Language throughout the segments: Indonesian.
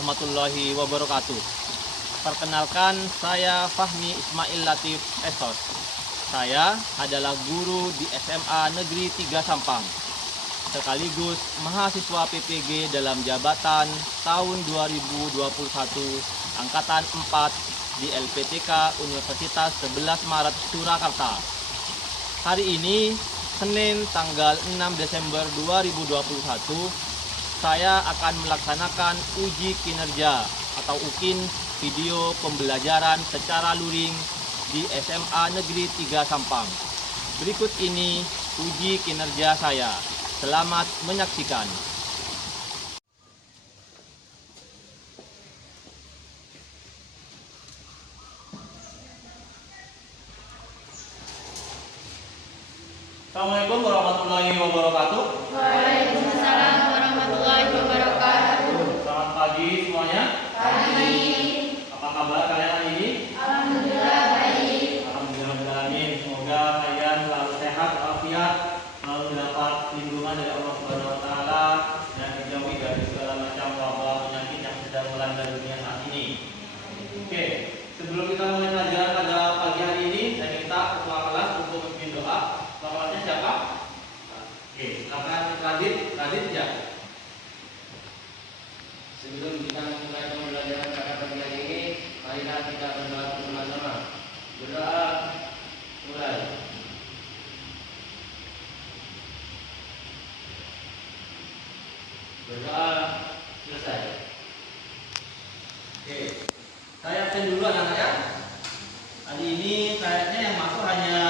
warahmatullahi wabarakatuh. Perkenalkan, saya Fahmi Ismail Latif Esos. Saya adalah guru di SMA Negeri 3 Sampang, sekaligus mahasiswa PPG dalam jabatan tahun 2021 Angkatan 4 di LPTK Universitas 11 Maret Surakarta. Hari ini, Senin tanggal 6 Desember 2021, saya akan melaksanakan uji kinerja atau UKIN video pembelajaran secara luring di SMA Negeri 3 Sampang. Berikut ini uji kinerja saya. Selamat menyaksikan. Assalamualaikum warahmatullahi wabarakatuh. Waalaikumsalam warahmatullahi wabarakatuh. Selamat pagi semuanya. Pagi. Apa kabar kalian hari ini? Alhamdulillah baik. Alhamdulillah, semoga kalian selalu sehat, walafiat, selalu mendapat lindungan dari Allah Subhanahu Wa Taala dan dijauhi dari segala macam wabah penyakit yang sedang melanda dunia saat ini. Oke, sebelum kita mulai pelajaran pada pagi hari ini, saya minta ketua kelas untuk memimpin doa. Ketua kelasnya siapa? Oke, silakan Radit ya. Sebelum kita memulai pembelajaran pada pagi hari ini, marilah kita berdoa bersama-sama. Berdoa mulai. Berdoa selesai. Oke, saya absen dulu anak-anak ya. Hari ini kayaknya yang masuk hanya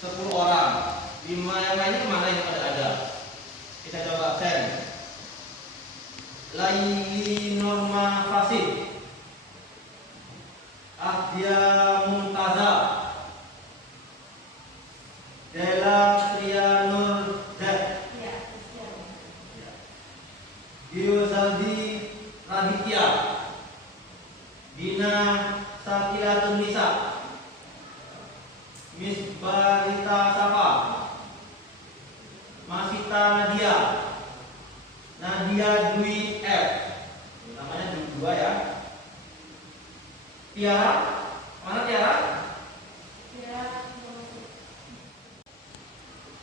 10 orang. 5 yang lainnya kemana yang ada? Kita coba absen. Laili Norma Fasih, Ahdia Muntaza, Dela Trianur Z, Diozaldi Raditya, Dina Sakilatun Nisa, Misbarita Safa, Masita Nadia, Nadia Dwi F, namanya dua ya. Tiara, mana Tiara?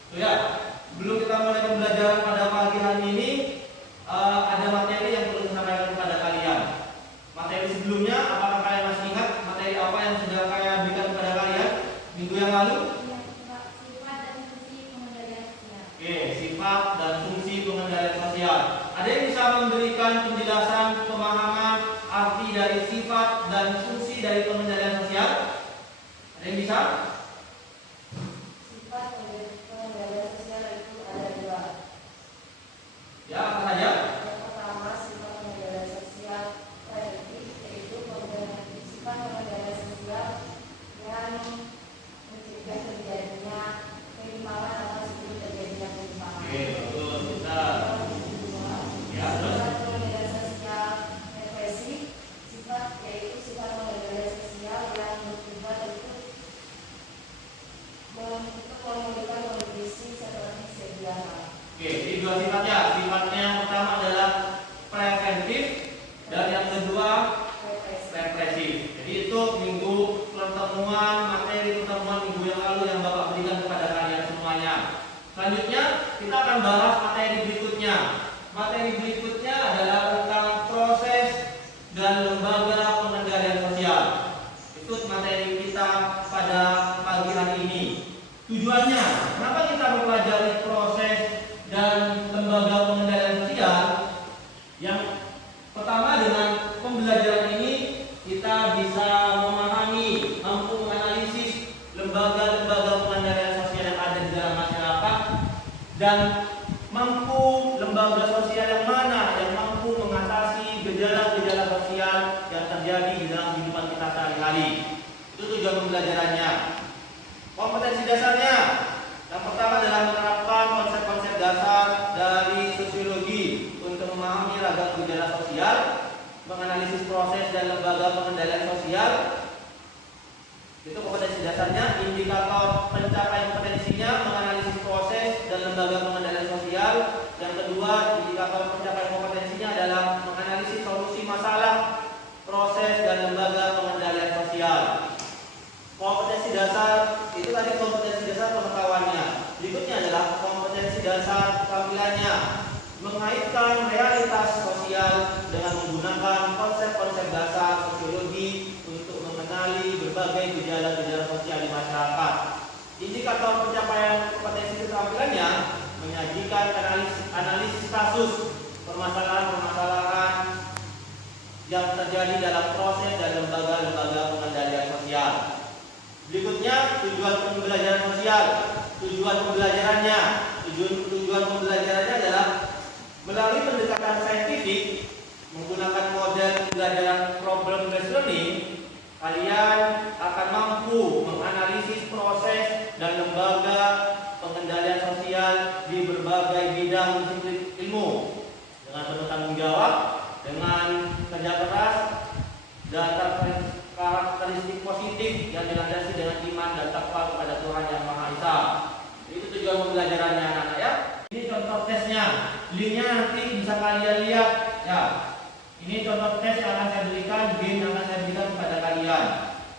Tuh ya, sebelum kita mulai pembelajaran pada pagi hari ini, ada materi yang perlu saya sampaikan kepada kalian. Materi sebelumnya, apakah kalian masih ingat materi apa yang sudah saya berikan kepada kalian minggu yang lalu? Oke, sifat dan fungsi pengendalian sosial. Ada yang bisa memberikan penjelasan, pemahaman, arti dari sifat dan fungsi dari pengendalian sosial? Ada yang bisa? Sifat pengendalian sosial itu ada dua. Ya, apa saja? Yang pertama, sifat pengendalian sosial preventif, yaitu sifat pengendalian sosial yang mencegah terjadinya penyimpangan atau sebelum terjadinya penyimpangan. Oke, betul, betul. Ya, terus? Sifat pengendalian sosial represif, yaitu sifat pengendalian sosial yang bertujuan untuk memulihkan kondisi seperti sedia kala. Oke, jadi dua sifatnya. Sifatnya yang pertama adalah preventif dan yang kedua represif. Jadi itu materi pertemuan minggu yang lalu yang Bapak berikan kepada kalian semuanya. Selanjutnya kita akan bahas materi berikutnya. Materi berikutnya adalah tentang proses dan lembaga pengendalian sosial. Itu materi kita pada pagi hari ini. Tujuannya, kenapa kita mempelajari proses dan lembaga pengendalian sosial? Yang pertama, dengan pembelajaran ini kita bisa memahami, mampu menganalisis lembaga-lembaga pengendalian sosial yang ada di dalam masyarakat dan mampu lembaga sosial yang mana yang mampu mengatasi gejala-gejala sosial yang terjadi di dalam kehidupan kita sehari-hari. Itu tujuan pembelajarannya. Kompetensi dasarnya, yang pertama adalah menerapkan konsep-konsep dasar dari sosiologi untuk memahami ragam gejala sosial, menganalisis proses dan lembaga pengendalian sosial. Itu kompetensi dasarnya. Indikator pencapaian kompetensinya menganalisis proses dan lembaga pengendalian sosial. Yang kedua, indikator pencapaian kompetensinya adalah menganalisis masalah proses dan lembaga pengendalian sosial. Kompetensi dasar itu tadi kompetensi dasar pengetahuannya. Berikutnya adalah kompetensi dasar tampilannya, mengaitkan realitas sosial dengan menggunakan konsep-konsep dasar sosiologi untuk mengenali berbagai gejala-gejala sosial di masyarakat. Indikator pencapaian kompetensi keterampilannya menyajikan analisis kasus permasalahan-permasalahan yang terjadi dalam proses dan lembaga-lembaga pengendalian sosial. Berikutnya tujuan pembelajaran sosial. Tujuan pembelajarannya adalah melalui pendekatan saintifik menggunakan model pembelajaran problem based learning, kalian akan mampu menganalisis proses dan lembaga pengendalian sosial di berbagai bidang disiplin ilmu dengan penuh tanggung jawab, dengan kerja keras dan karakteristik positif yang dilandasi dengan iman dan takwa kepada Tuhan Yang Maha Esa. Itu tujuan pembelajarannya anak-anak ya. Ini contoh tesnya. Linknya nanti bisa kalian lihat ya. Ini contoh tes yang akan saya berikan, game yang akan saya berikan kepada kalian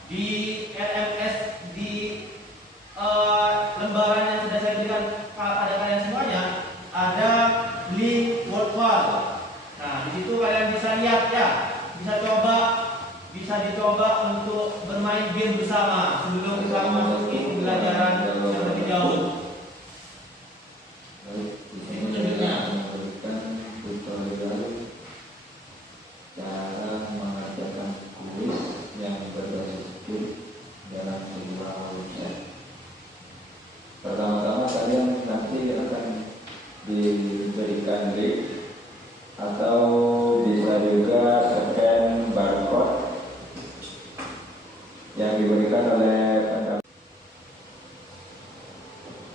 di LMS di lembaran yang sudah saya berikan kepada kalian semuanya. Ada link WordWall. Nah, di situ kalian bisa lihat ya, bisa dicoba untuk bermain game bersama sebelum kita memasuki pembelajaran yang lebih jauh. Cara mengerjakan kuis yang berbasis skill dalam sebuah website. Pertama-tama kalian nanti akan diberikan link atau bisa juga scan barcode yang diberikan oleh pendamping.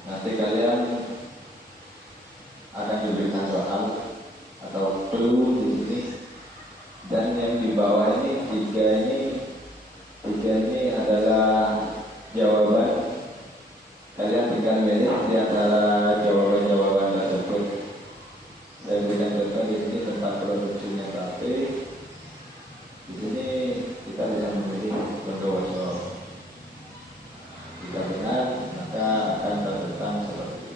Nanti kalian akan diberikan soal atau clue di sini, dan yang di bawah ini tiga ini adalah jawaban. Kalian tinggal milih di antara jawaban-jawaban tersebut. Saya berikan contoh di sini tentang produksinya kafe. Di sini kita bisa memilih contoh-contoh. Jika benar, maka akan tertentang seperti ini.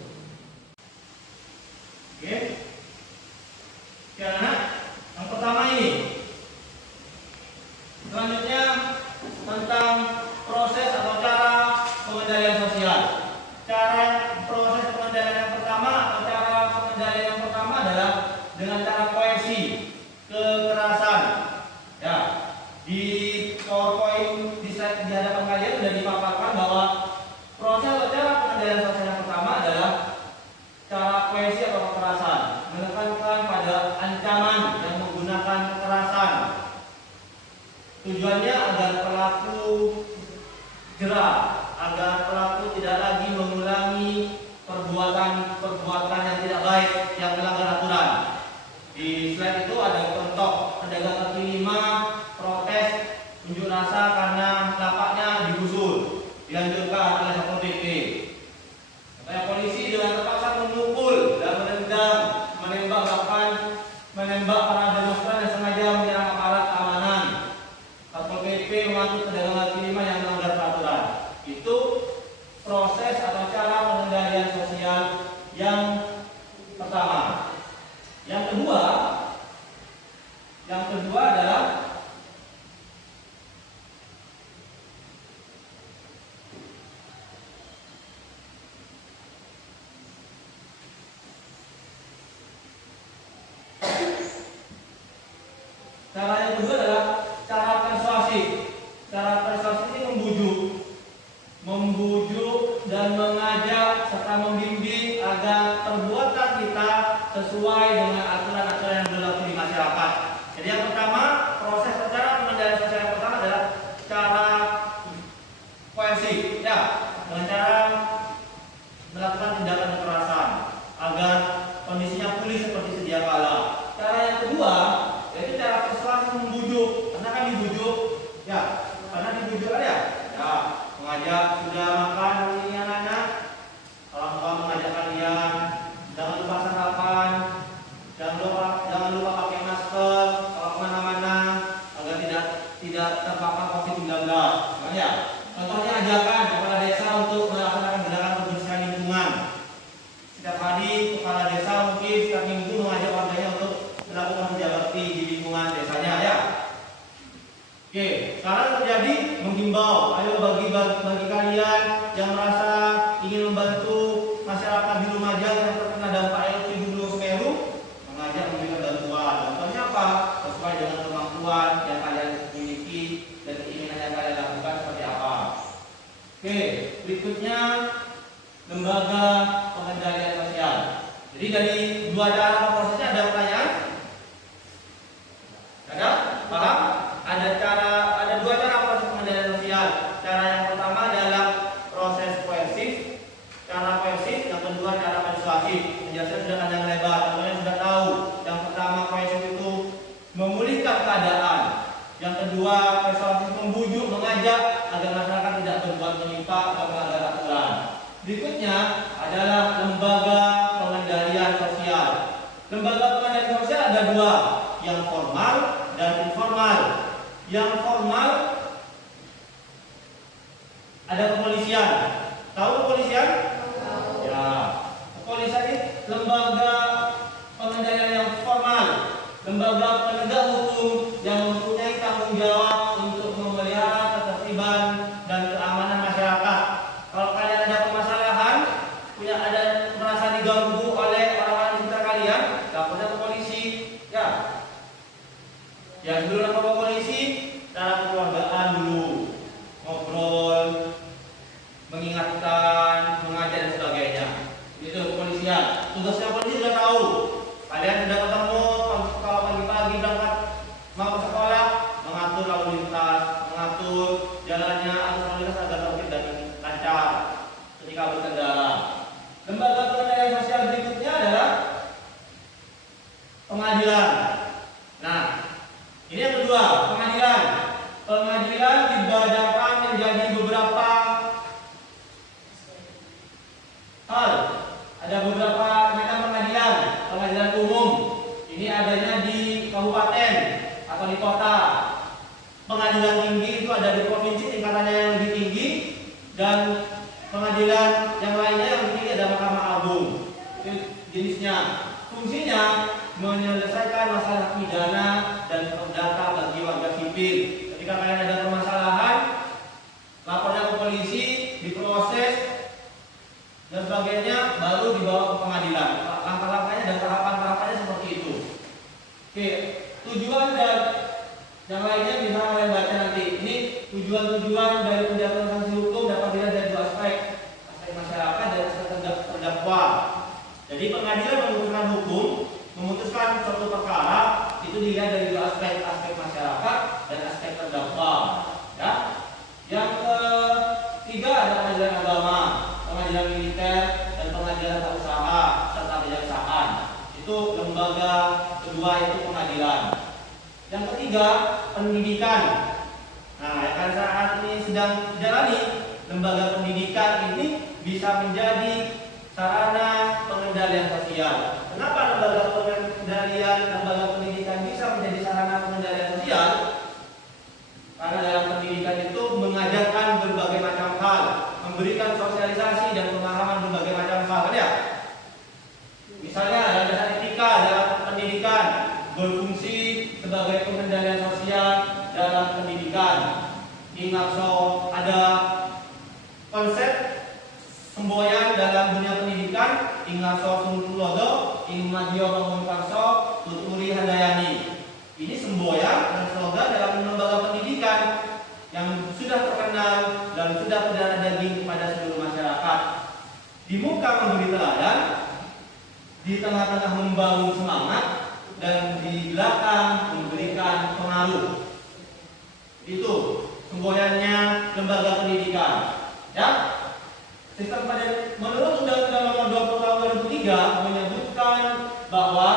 Oke. Karena yang pertama ini. Selanjutnya tentang proses atau cara pengendalian sosial. Proses pengendalian yang pertama atau cara pengendalian yang pertama adalah dengan cara koersi, kekerasan. Ya, di PowerPoint di slide di hadapan kalian sudah dipaparkan bahwa proses atau cara pengendalian sosial yang pertama adalah cara koersi atau kekerasan, menekankan pada ancaman yang menggunakan kekerasan. Tujuannya agar pelaku jerah, agar pelaku tidak lagi mengulangi perbuatan yang tidak baik yang melanggar aturan. Di slide itu ada contoh pedagang kaki lima protes unjuk rasa karena lapaknya digusur, dilanjutkan oleh Satpol PP. Polisi dengan terpaksa memukul dan menendang, menembak para demonstran yang sengaja menyerang aparat keamanan. Satpol PP mengatur pedagang kaki lima yang melanggar peraturan. Itu proses atau cara pengendalian sosial yang pertama. Yang kedua adalah cara persuasif. Cara persuasif ini membujuk dan mengajak serta membimbing agar perbuatan kita sesuai dengan aturan-aturan yang berlaku di masyarakat. Jadi yang pertama, proses cara pengendalian sosial yang pertama adalah cara koersi, ya, dengan cara melakukan tindakan kekerasan agar kondisinya pulih seperti sedia kala. Cara yang kedua yaitu cara persuasif, membujuk, karena kan dibujuk, ya, mengajak sudah makan ini anak-anak, orang tua mengajak kalian jangan lupa sarapan, jangan lupa pakai masker kalau kemana-mana. yang merasa ingin membantu masyarakat di Lumajang yang terkena dampak El Nino Gunung Semeru, mengajak memberikan bantuan. Bantuannya apa? Sesuai dengan kemampuan yang kalian miliki dan keinginan yang kalian lakukan seperti apa. Oke, berikutnya lembaga pengendalian sosial. Jadi dari dua cara prosesnya ada pertanyaan? Ada? Paham? Ada dua cara proses pengendalian sosial. Cara yang pertama adalah proses koersif, cara koersif. Yang kedua cara persuasif. Penjelasan sudah panjang lebar, kalian sudah tahu. Yang pertama koersif itu memulihkan keadaan. Yang kedua persuasif membujuk, mengajak agar masyarakat tidak berbuat menyimpang atau melanggar aturan. Berikutnya adalah lembaga pengendalian sosial. Lembaga pengendalian sosial ada dua, yang formal dan informal. Yang formal ada kepolisian. Tahu kepolisian? Ya, kepolisian ini lembaga pengendalian yang formal, lembaga penegak hukum yang mempunyai tanggung jawab untuk memelihara ketertiban dan keamanan masyarakat. Kalau kalian ada permasalahan, ada merasa diganggu oleh orang-orang di sekitar kalian, laporkan ke polisi. Ya, sebelum lapor ke polisi, cara kekeluargaan dulu, ngobrol, mengingatkan, mengajak dan sebagainya. Itu kepolisian. Tugasnya polisi sudah tahu. Kalian sudah ketemu kalau pagi-pagi berangkat mau ke sekolah, mengatur lalu lintas, mengatur jalannya arus lalu lintas agar tertib dan lancar ketika berkendara. Lembaga pengendalian sosial berikutnya adalah pengadilan. Nah, ini yang kedua, pengadilan. Pengadilan dibedakan menjadi beberapa hal. Ada beberapa macam pengadilan. Pengadilan umum ini adanya di kabupaten atau di kota. Pengadilan tinggi itu ada di provinsi, tingkatannya yang lebih tinggi, dan pengadilan yang lainnya yang lebih tinggi ada Mahkamah Agung. Itu jenisnya. Fungsinya menyelesaikan masalah pidana dan perdata bagi warga sipil. Ketika kalian ada permasalahan, lapornya ke polisi, diproses dan sebagainya, baru dibawa ke pengadilan. Langkah-langkahnya dan tahapan-tahapannya seperti itu. Oke, tujuan dan yang lainnya bisa kalian baca nanti. Ini tujuan-tujuan dari penjatuhan sanksi hukum dapat dilihat dari dua aspek masyarakat dan aspek terdakwa. Jadi pengadilan memutuskan hukum, memutuskan suatu perkara itu dilihat dari dua aspek masyarakat dan aspek terdakwa. Ya. Yang ketiga ada pengadilan agama, pengadilan militer, dan pengadilan tata usaha serta kejaksaan. Itu lembaga kedua, itu pengadilan. Yang ketiga pendidikan. Nah, yang kan saat ini sedang dijalani, lembaga pendidikan ini bisa menjadi sarana pengendalian sosial. Kenapa lembaga pendidikan bisa menjadi sarana pengendalian sosial? Karena dalam pendidikan itu mengajarkan berbagai macam hal, memberikan sosialisasi dan pemahaman berbagai macam hal, ya. Misalnya ada dasar etika dalam pendidikan, berfungsi sebagai pengendalian sosial dalam pendidikan. Ingat, ada konsep semboyan dalam dunia pendidikan, ingaso sungkulodo, ingmadio bangun karso, tuturi handayani. Ini semboyan dan slogan dalam lembaga pendidikan yang sudah terkenal dan sudah berdarah daging kepada seluruh masyarakat. Di muka memberi teladan, di tengah-tengah membangun semangat, dan di belakang memberikan pengaruh. Itu semboyannya lembaga pendidikan. Ya. Sistem menurut Undang-Undang Nomor 20 Tahun 2003 menyebutkan bahwa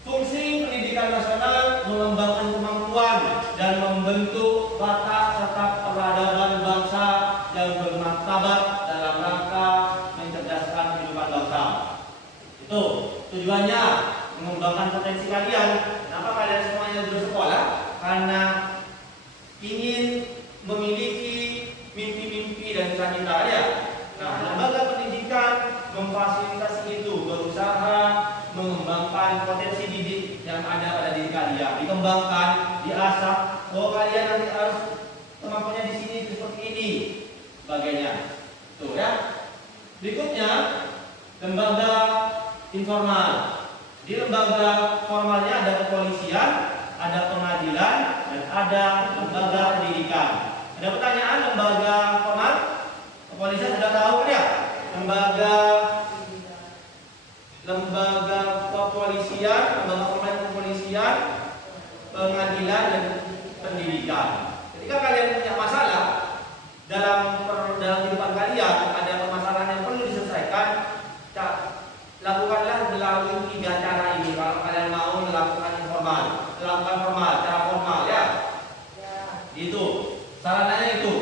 fungsi pendidikan nasional mengembangkan kemampuan dan membentuk watak serta peradaban bangsa yang bermartabat dalam rangka mencerdaskan kehidupan bangsa. Itu tujuannya, mengembangkan potensi kalian. Kenapa kalian semuanya bersekolah? Karena ingin memiliki mimpi-mimpi dan cita-cita ya. Nah, lembaga pendidikan memfasilitasi itu, berusaha mengembangkan potensi didik yang ada pada diri kalian, dikembangkan, diasah. Oh, kalian nanti harus kemampuannya di sini seperti ini. sebagainya. Tuh ya. Berikutnya lembaga informal. Di lembaga formalnya ada kepolisian, ada pengadilan, dan ada lembaga pendidikan. Ada pertanyaan lembaga formal? Kepolisian sudah tahu kan ya? Lembaga kepolisian, lembaga formal kepolisian, pengadilan dan pendidikan. Ketika kalian punya masalah dalam kehidupan kalian, ada permasalahan yang perlu diselesaikan, lakukanlah melalui 3 cara ini. Kalau kalian mau melakukan informal, melakukan formal, cara formal ya. Itu sarannya itu.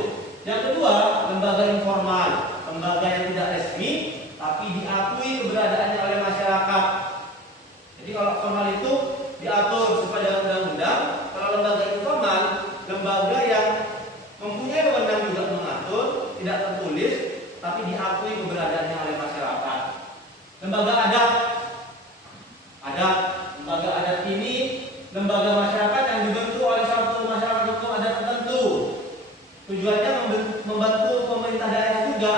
Yang kedua, lembaga informal, lembaga yang tidak resmi tapi diakui keberadaannya oleh masyarakat. Jadi kalau formal itu diatur sesuai dengan undang-undang. Kalau lembaga informal, lembaga yang mempunyai wewenang juga mengatur, tidak tertulis, tapi diakui keberadaannya oleh masyarakat. Lembaga adat, lembaga adat ini lembaga masyarakat yang dibentuk oleh satu masyarakat hukum adat tertentu. Tujuannya membantu pemerintah daerah juga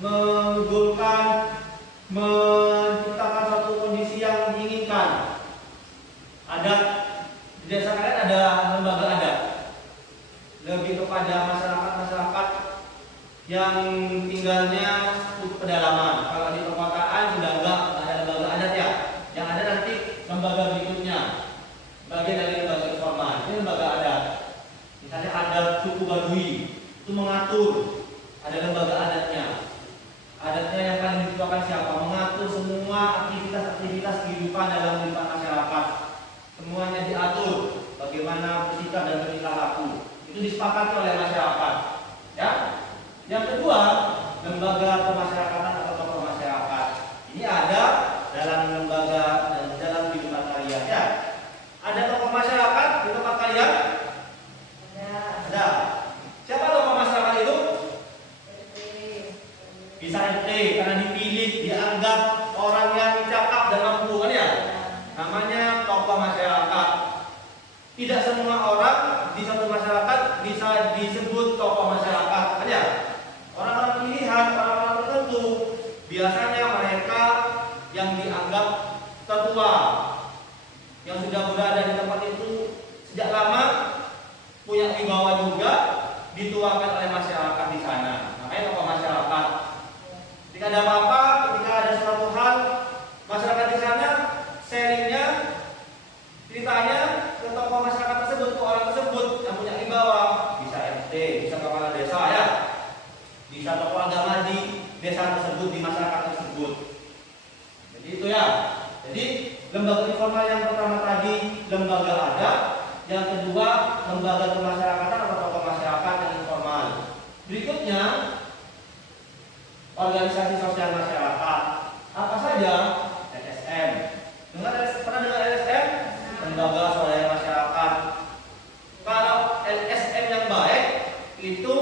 menggolkan, menciptakan suatu kondisi yang diinginkan. Adat di desa kalian ada lembaga adat, lebih kepada masyarakat yang tinggalnya pedalaman. Kalau di perkotaan sudah enggak ada lembaga adat ya. Yang ada nanti lembaga berikutnya, bagian dari lembaga informal. Ini lembaga adat. Misalnya ada suku Baduy, itu mengatur, ada lembaga adatnya. Adatnya yang akan ditentukan siapa, mengatur semua aktivitas kehidupan dalam kehidupan masyarakat. Semuanya diatur, bagaimana bersikap dan bertingkah laku. Itu disepakati oleh masyarakat. Ya. Yang kedua, lembaga pemasyarakatan atau tokoh masyarakat. Ini ada dalam lembaga dan dalam kehidupan kalian ya. Ada tokoh masyarakat di tempat kalian? Ada. Siapa tokoh masyarakat itu? Bisa RT karena dipilih, dianggap orang yang cakap dan mampu kan ya. Namanya tokoh masyarakat. Tidak semua orang di satu masyarakat bisa disebut tokoh masyarakat kan ya. Orang-orang pilihan, orang-orang tertentu, biasanya mereka yang dianggap tertua, yang sudah berada di tempat itu sejak lama, punya wibawa juga, dituakan oleh masyarakat di sana. Makanya tokoh masyarakat. Ketika ada apa-apa, ketika ada suatu hal, masyarakat di sana sharingnya, ceritanya ke tokoh masyarakat tersebut, ke orang tersebut yang punya wibawa, bisa RT, bisa kepala desa ya, bisa tokoh agama di desa tersebut, di masyarakat tersebut. Jadi itu ya. Jadi lembaga informal yang pertama tadi lembaga adat, yang kedua lembaga kemasyarakatan atau tokoh masyarakat yang informal. Berikutnya organisasi sosial masyarakat. Apa saja? LSM. Pernah dengar LSM? Lembaga swadaya masyarakat. Kalau LSM yang baik itu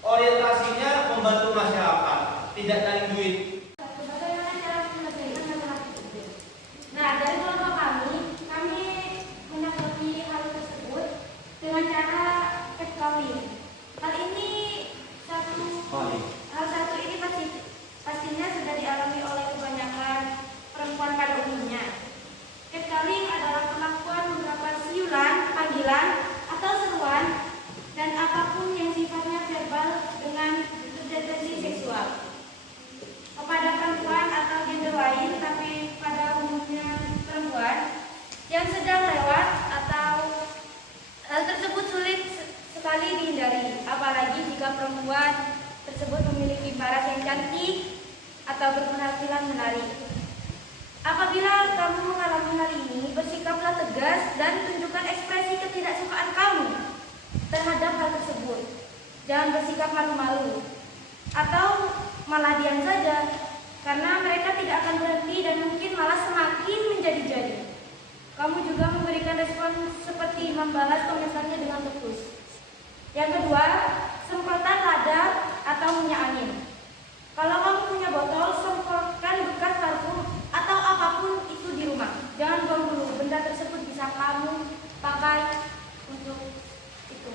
orientasinya membantu masyarakat, tidak cari duit. Bagaimana cara menyelesaikan masalah tersebut? Nah, dari kelompok kami menanggapi hal tersebut dengan cara catcalling. Hal satu ini pastinya sudah dialami oleh kebanyakan perempuan pada umumnya. Catcalling adalah kemampuan mengungkapkan siulan, panggilan, atau seruan dan apapun yang sifatnya verbal dengan bertendensi seksual kepada perempuan atau gender lain, tapi pada umumnya perempuan yang sedang lewat, atau hal tersebut sulit sekali dihindari, apalagi jika perempuan tersebut memiliki paras yang cantik atau berpenampilan menarik. Apabila kamu mengalami hal ini, bersikaplah tegas dan tunjukkan ekspresi ketidaksukaan kamu terhadap hal tersebut. Jangan bersikap malu-malu atau malah diam saja, karena mereka tidak akan berhenti dan mungkin malah semakin menjadi-jadi. Kamu juga memberikan respon seperti membalas komentarnya dengan tegas. Yang kedua, semprotan lada atau minyak angin. Kalau kamu punya botol, semprotkan bekas parfum atau apapun itu di rumah. Jangan buang dulu, benda tersebut bisa kamu pakai untuk itu.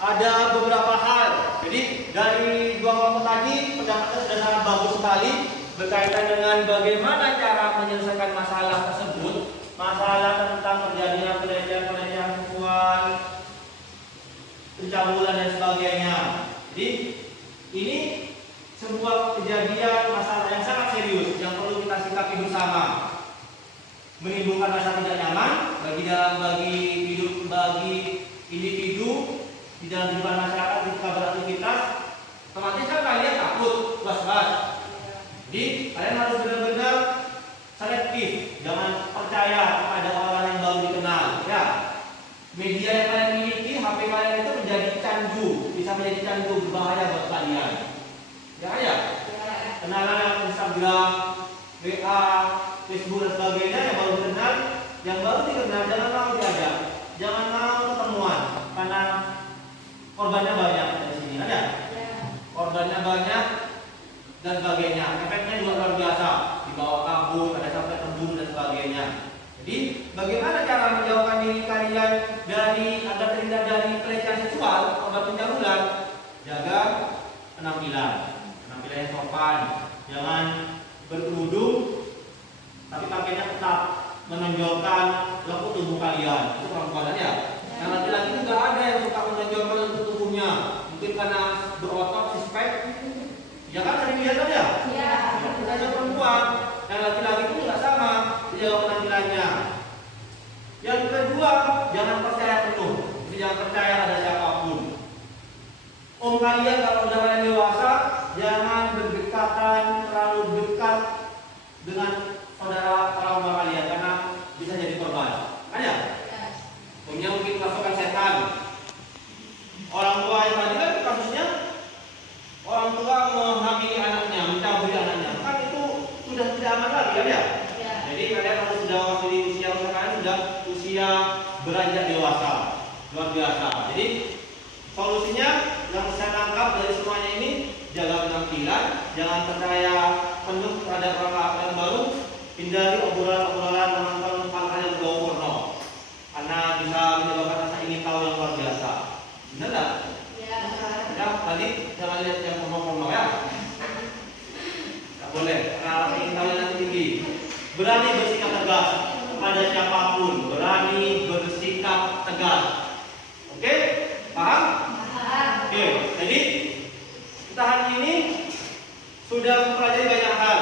ada beberapa hal. Jadi dari dua kelompok tadi pendapatnya sudah sangat bagus sekali berkaitan dengan bagaimana cara menyelesaikan masalah tersebut, masalah tentang terjadinya pelecehan seksual, pencabulan dan sebagainya. Jadi ini sebuah kejadian masalah yang sangat serius yang perlu kita sikapi bersama. Menimbulkan rasa tidak nyaman bagi individu di dalam kehidupan masyarakat ketika beraktivitas. Otomatis kan kalian takut, was-was. Jadi kalian harus benar-benar selektif, jangan percaya kepada orang yang baru dikenal. Ya, media yang kalian miliki, HP kalian itu menjadi candu, bisa menjadi candu berbahaya buat kalian. Ya. Kenalan yang Instagram, WA, Facebook dan sebagainya yang baru dikenal jangan mau diajak, jangan mau ketemuan karena korbannya banyak di sini ada. Korbannya banyak dan sebagainya. Efeknya juga luar biasa, dibawa kabur, ada sampai terbunuh dan sebagainya. Jadi bagaimana cara menjauhkan diri kalian dari agar terhindar dari pelecehan seksual, korban pencabulan? Jaga penampilan yang sopan, jangan berkerudung tapi pakainya tetap menonjolkan lekuk tubuh kalian. Itu perempuan ya. Yang laki-laki juga ada yang suka menonjolkan lekuk tubuhnya, mungkin karena berotot, sispek. Ya kan sering lihat kan ya? Iya. Bukan hanya perempuan, yang laki-laki itu juga sama, dijaga penampilannya. Yang kedua, jangan percaya penuh. Jadi jangan percaya ada siapapun. Kalian kalau sudah kalian dewasa, jangan berdekatan terlalu dekat dengan saudara orang tua kalian karena bisa jadi korban. Kan ya? Punya mungkin pasukan setan. Orang tua yang tadi kan kasusnya orang tua menghamili anaknya, mencabuli anaknya. Kan itu sudah tidak aman lagi kan ya? Jadi kalian harus sudah waktu usia kalian sudah usia beranjak dewasa. Luar biasa. Jadi solusinya yang saya tangkap dari semuanya ini, jaga penampilan, jangan percaya penuh terhadap orang yang baru, hindari obrolan-obrolan menonton hal-hal yang berbau porno, karena bisa menyebabkan rasa ingin tahu yang luar biasa. Benar tak? Ya, tadi jangan lihat yang porno-porno ya. Tak boleh, karena rasa ingin tahu yang nanti tinggi. Berani bersikap tegas kepada siapapun, berani bersikap tegas. Oke? Paham? Oke, jadi kita hari ini sudah mempelajari banyak hal,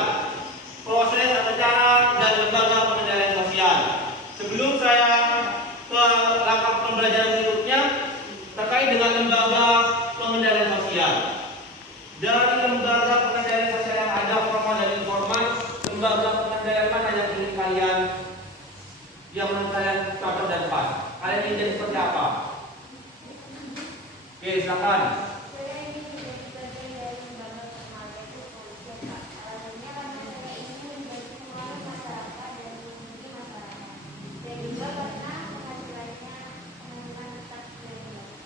proses atau cara dan lembaga pengendalian sosial. Sebelum saya ke langkah pembelajaran berikutnya terkait dengan lembaga pengendalian sosial. Dari lembaga pengendalian sosial yang ada formal dan informal, lembaga pengendalian mana yang ingin kalian, yang menurut kalian cocok dan pas? Kalian ingin jadi seperti apa? Oke, silakan.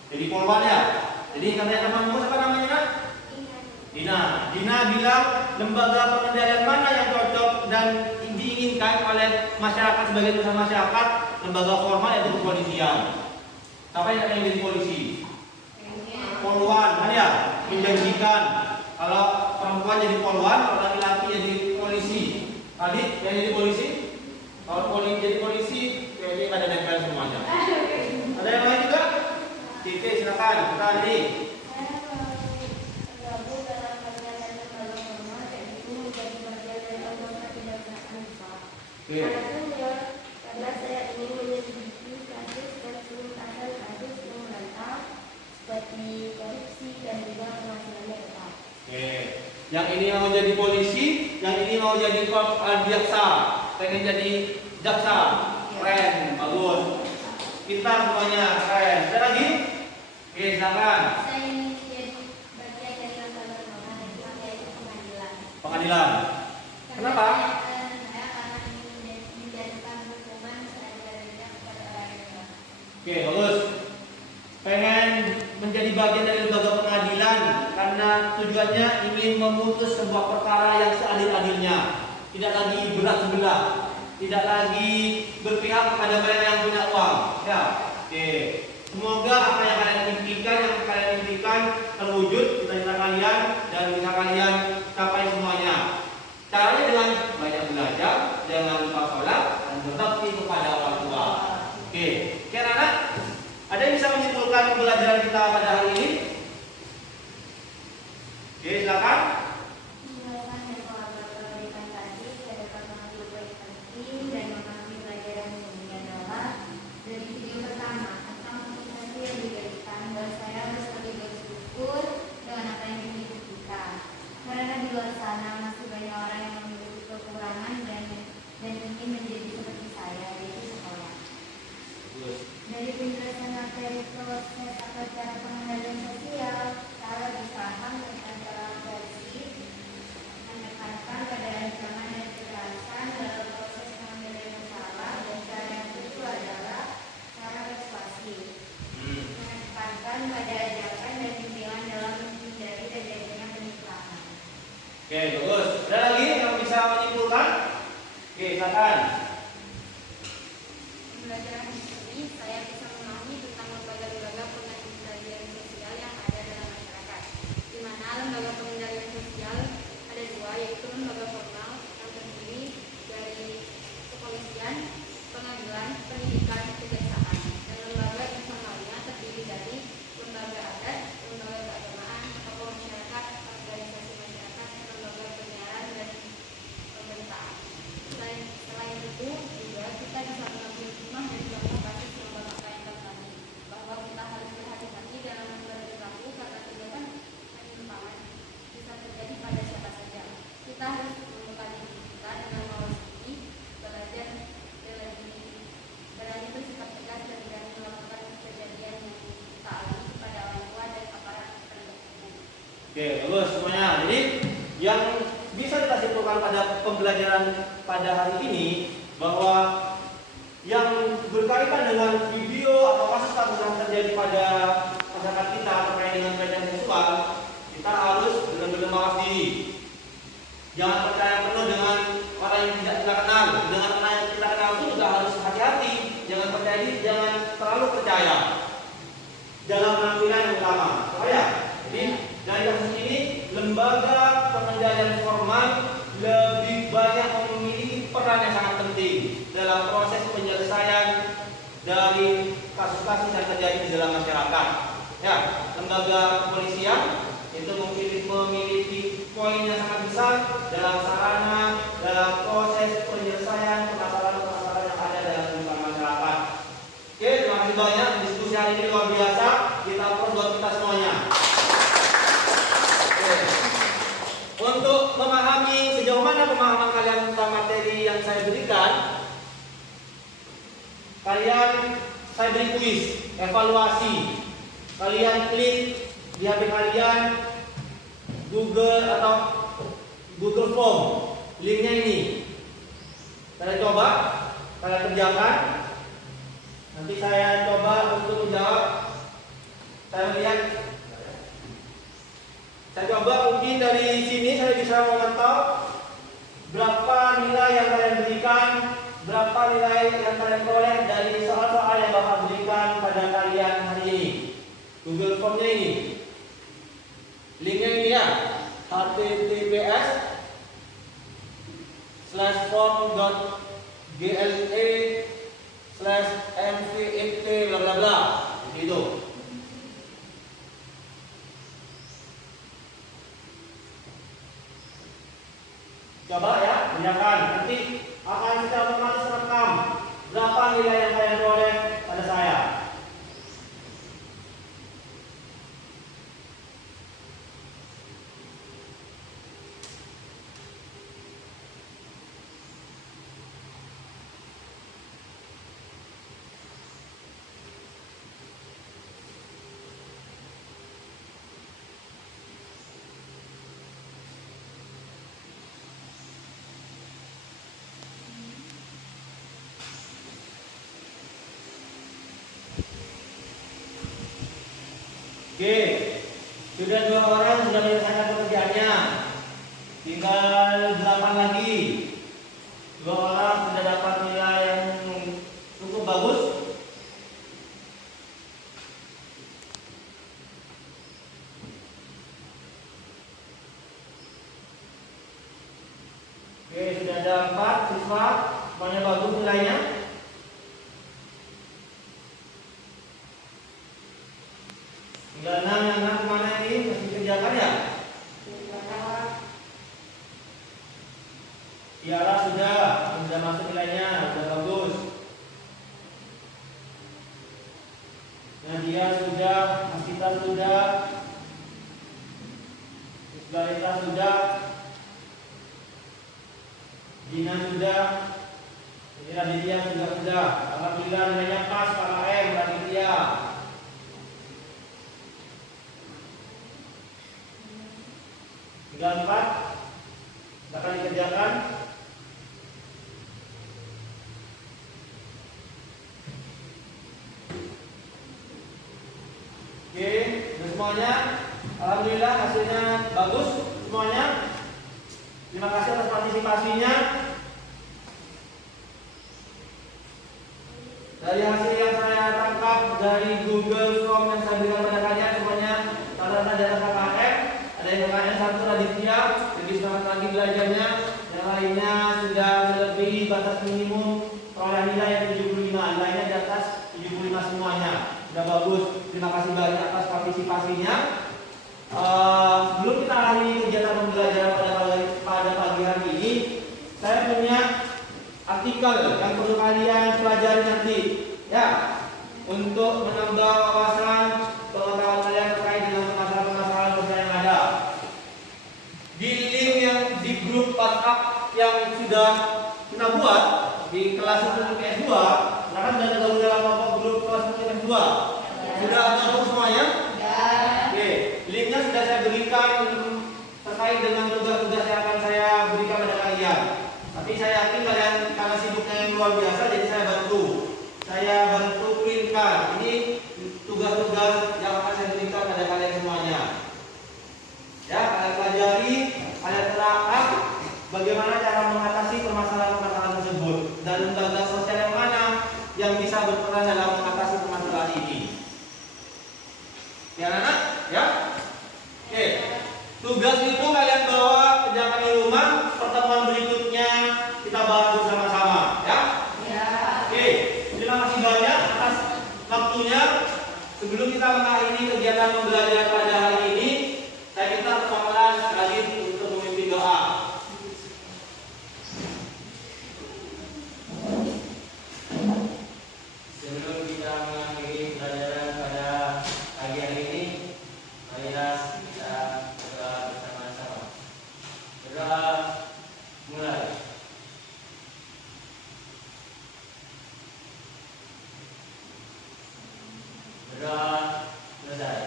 Jadi polwan ya. Jadi katanya temanmu siapa namanya kan? Dina bilang lembaga pengendalian mana yang cocok dan diinginkan oleh masyarakat sebagai usaha masyarakat, lembaga formal yaitu kepolisian. Siapa yang akan jadi polisi? Polwan kan ya, menjanjikan. Kalau perempuan jadi polwan, kalau laki-laki jadi polisi. Tadi yang jadi polisi? Kalau polisi jadi polisi, kayaknya pada nempel semuanya. Ada yang lain juga? Oke, silakan. Kita ini. Karena saya ingin menyelidiki kasus dan penuntasan kasus yang menantang seperti korupsi dan juga penghasilan daerah. Oke, yang ini mau jadi polisi, yang ini mau jadi jaksa, pengen jadi jaksa, keren, bagus. Kita semuanya keren. Ada lagi? Oke, silakan. Saya ingin jadi bagian dari lembaga norma yaitu pengadilan. Pengadilan. Kenapa? Oke, bagus. Pengen menjadi bagian dari lembaga pengadilan karena tujuannya ingin memutus sebuah perkara yang seadil-adilnya, tidak lagi berat sebelah, tidak lagi berpihak kepada mereka yang punya uang. Ya, oke. Semoga apa yang kalian impikan, yang kita pada hari ini? Oke, silakan. Menjelaskan dan kolaborator pendidikan tadi, saya dapat mengambil poin penting dan memahami pelajaran yang adalah dari video pertama tentang motivasi yang diberikan bahwa saya harus lebih bersyukur dengan apa yang dimiliki kita. Karena di luar sana masih banyak orang yang memiliki kekurangan dan ingin menjadi seperti saya, yaitu sekolah. Dari penjelasan materi proses atau cara pengendalian sosial, saya bisa paham tentang cara versi menekankan pada ancaman dan kekerasan dalam proses pengendalian masalah, dan cara yang kedua adalah cara persuasi, menekankan pada ajakan dan bimbingan dalam menghindari terjadinya penipuan. Oke, bagus. Ada lagi yang bisa menyimpulkan? Oke, silakan. Pembelajaran ini saya bisa memahami tentang lembaga-lembaga pengendalian sosial yang ada dalam masyarakat, di mana lembaga pengendalian sosial ada dua, yaitu lembaga formal yang terdiri dari kepolisian, pengadilan, pendidikan, kejaksaan, dan lembaga informalnya terdiri dari lembaga adat, lembaga keagamaan, tokoh masyarakat, organisasi masyarakat, lembaga penyiaran, dan pemerintahan. Selain itu juga kita bisa mengambil hikmah dari contoh kasus yang Bapak katakan tadi, bahwa kita harus berhati-hati dalam membuat perilaku karena tindakan penyimpangan bisa terjadi pada siapa saja. Kita harus membuka diri kita dengan mawas diri, belajar bela diri, berani bersikap tegas dan berani melakukan kejadian yang kita alami kepada orang tua dan aparat penegak hukum. Oke, bagus semuanya. Jadi yang bisa kita simpulkan pada pembelajaran pada hari ini bahwa yang berkaitan dengan video atau kasus-kasus yang terjadi pada masyarakat kita terkait dengan pelecehan seksual, kita harus benar-benar mawas diri. Jangan percaya penuh dengan orang yang tidak kita kenal. Dengan orang yang kita kenal itu juga harus hati-hati. Jangan percaya diri, jangan terlalu percaya dalam penampilan yang utama. Jadi dari kasus ini, lembaga pengendalian formal lebih banyak memiliki peran yang sangat penting dalam proses penyelesaian dari kasus-kasus yang terjadi di dalam masyarakat. Ya, lembaga kepolisian itu memiliki poin yang sangat besar dalam sarana, dalam proses penyelesaian permasalahan-permasalahan yang ada dalam kehidupan masyarakat. Oke, terima kasih banyak. Diskusi hari ini luar biasa. Kita applause buat kita semuanya. Untuk memahami sejauh mana pemahaman kalian tentang materi yang saya berikan, saya beri kuis, evaluasi. Kalian klik di HP kalian Google atau Google Form, linknya ini. Kalian coba, kalian kerjakan. Nanti saya coba untuk menjawab. Saya coba mungkin dari sini saya bisa memantau berapa nilai yang kalian berikan, berapa nilai yang kalian peroleh dari soal-soal yang Bapak berikan pada kalian hari ini. Google Formnya ini, linknya ini ya, https://form.gle/mvft bla bla bla. Itu. Coba ya, kerjakan. Nanti akan secara otomatis rekam berapa nilai yang kalian peroleh pada saya. Oke, sudah 2 orang sudah menyelesaikan pekerjaannya. Tinggal 8 lagi. 2 orang sudah dapat nilai yang cukup bagus. Oke, sudah ada 4 siswa, semuanya bagus nilainya. Tinggal 6, yang 6 kemana ini? Masih dikerjakan ya? Tiara sudah masuk nilainya, sudah bagus. Nadia sudah, Masita sudah, Isbarita sudah, Dina sudah, Raditya sudah. Alhamdulillah nilainya pas KKM Raditya. Tinggal 4, akan dikerjakan. Oke, semuanya. Alhamdulillah hasilnya bagus semuanya. Terima kasih atas partisipasinya. Dari hasil yang saya tangkap dari Google Form yang saya berikan pada kalian semuanya rata-rata data KKM. Ada yang KKM 1 Raditya, lebih semangat lagi belajarnya. Yang lainnya sudah melebihi batas minimum perolehan nilai yang 75. Nilainya di atas 75 semuanya. Sudah bagus. Terima kasih banyak atas partisipasinya. Belum kita akhiri kegiatan pembelajaran pada pagi hari ini, saya punya artikel yang perlu kalian pelajari nanti, ya, untuk menambah wawasan pengetahuan kalian terkait dengan permasalahan-permasalahan dosen yang ada. Di link yang di grup WhatsApp yang sudah kita buat di kelas 10 PS2, silakan dan tergabung dalam kelompok grup kelas 10 PS2. Sudah gabung semuanya? Oke, linknya sudah saya berikan terkait dengan tugas-tugas yang akan saya berikan pada kalian. Tapi saya yakin kalian karena sibuknya yang luar biasa, jadi saya bantu printkan. Ini tugas-tugas yang akan saya berikan pada kalian semuanya. Ya, kalian pelajari, kalian telaah bagaimana cara mengatasi permasalahan-permasalahan tersebut dan lembaga sosial yang mana yang bisa berperan dalam mengatasi permasalahan ini. Ya anak, ya. Oke. Tugas itu kalian bawa kerjakan di rumah. Pertemuan berikutnya kita bahas bersama-sama, ya. Oke. Terima kasih banyak atas waktunya. Sebelum kita mengakhiri kegiatan pembelajaran pada hari ini, saya minta ketua kelas Radit untuk memimpin doa. Sebelum kita mengakhiri pelajaran pada pagi hari ini, marilah kita berdoa bersama-sama. Berdoa mulai. Berdoa selesai.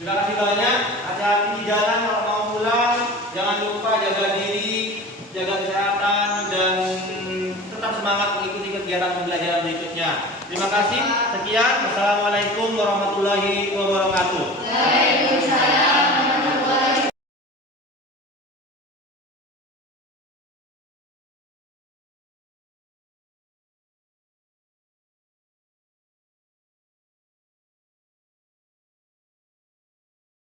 Terima kasih banyak. Hati-hati di jalan kalau mau pulang. Jangan lupa jaga diri, jaga kesehatan, dan tetap semangat mengikuti kegiatan pembelajaran berikutnya. Terima kasih. Sekian. Wassalamualaikum warahmatullahi wabarakatuh.